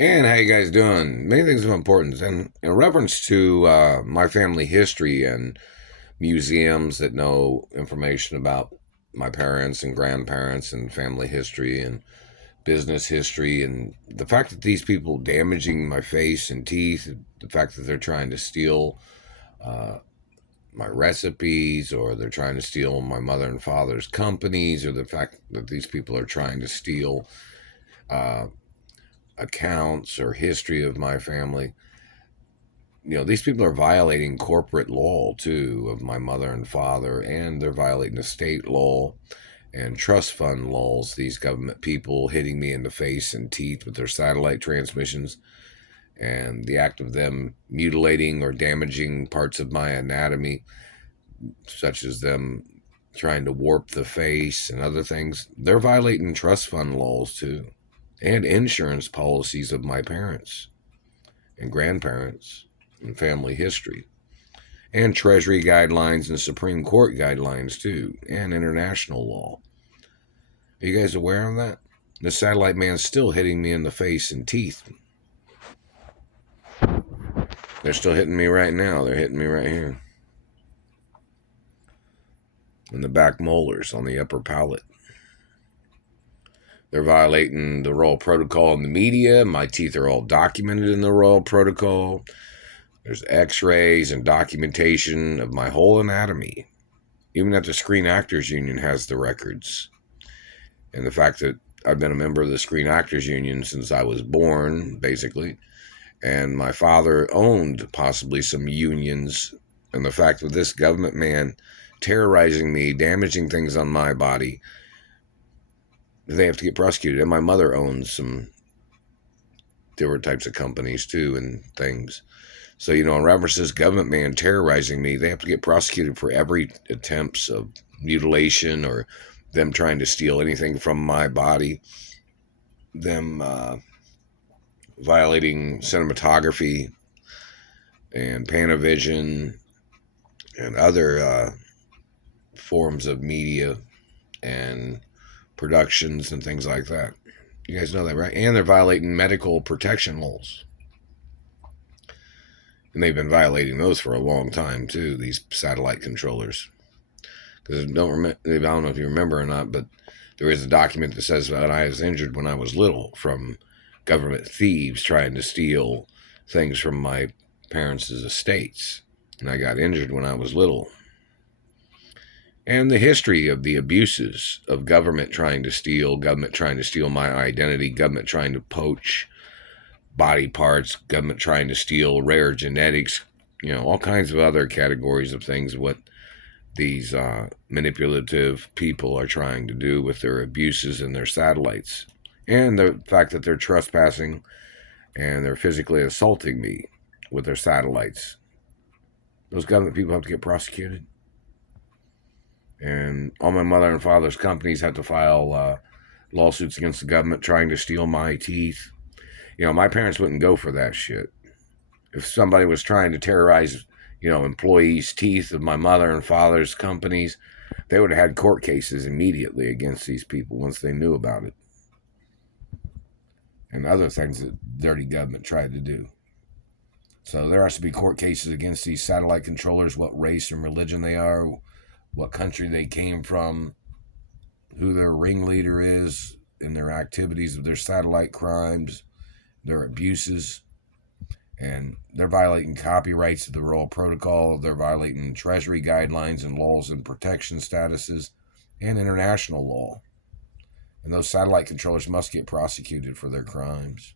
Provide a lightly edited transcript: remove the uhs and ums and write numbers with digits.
And how you guys doing? Many things of importance. And in reference to my family history and museums that know information about my parents and grandparents and family history and business history, and the fact that these people damaging my face and teeth, the fact that they're trying to steal uh, my recipes, or they're trying to steal my mother and father's companies, or the fact that these people are trying to steal uh, accounts or history of my family. These people are violating corporate law too of my mother and father, and they're violating the state law and trust fund laws. These government people hitting me in the face and teeth with their satellite transmissions, and the act of them mutilating or damaging parts of my anatomy, such as them trying to warp the face and other things. They're violating trust fund laws too, and insurance policies of my parents and grandparents and family history, and Treasury guidelines and Supreme Court guidelines too, and international law. Are you guys aware of that? The satellite man's still hitting me in the face and teeth. They're still hitting me right now. They're hitting me right here. In the back molars on the upper palate. They're violating the Royal Protocol in the media. My teeth are all documented in the Royal Protocol. There's x-rays and documentation of my whole anatomy. Even that the Screen Actors Union has the records. And the fact that I've been a member of the Screen Actors Union since I was born, basically. And my father owned possibly some unions. And the fact that this government man terrorizing me, damaging things on my body, they have to get prosecuted. And my mother owns some different types of companies too and things. So, in reference to this government man terrorizing me, they have to get prosecuted for every attempts of mutilation or them trying to steal anything from my body, them violating cinematography and Panavision and other forms of media and productions and things like that. You guys know that, right? And they're violating medical protection laws. And they've been violating those for a long time, too, these satellite controllers. Because I don't know if you remember or not, but there is a document that says that I was injured when I was little from government thieves trying to steal things from my parents' estates. And I got injured when I was little. And the history of the abuses of government trying to steal my identity, government trying to poach body parts, government trying to steal rare genetics, all kinds of other categories of things, what these manipulative people are trying to do with their abuses and their satellites. And the fact that they're trespassing and they're physically assaulting me with their satellites. Those government people have to get prosecuted. And all my mother and father's companies had to file lawsuits against the government trying to steal my teeth. My parents wouldn't go for that shit. If somebody was trying to terrorize, employees' teeth of my mother and father's companies, they would have had court cases immediately against these people once they knew about it. And other things that dirty government tried to do. So there has to be court cases against these satellite controllers, what race and religion they are, what country they came from, who their ringleader is, and their activities of their satellite crimes, their abuses. And they're violating copyrights of the Royal Protocol. They're violating Treasury guidelines and laws and protection statuses and international law. And those satellite controllers must get prosecuted for their crimes.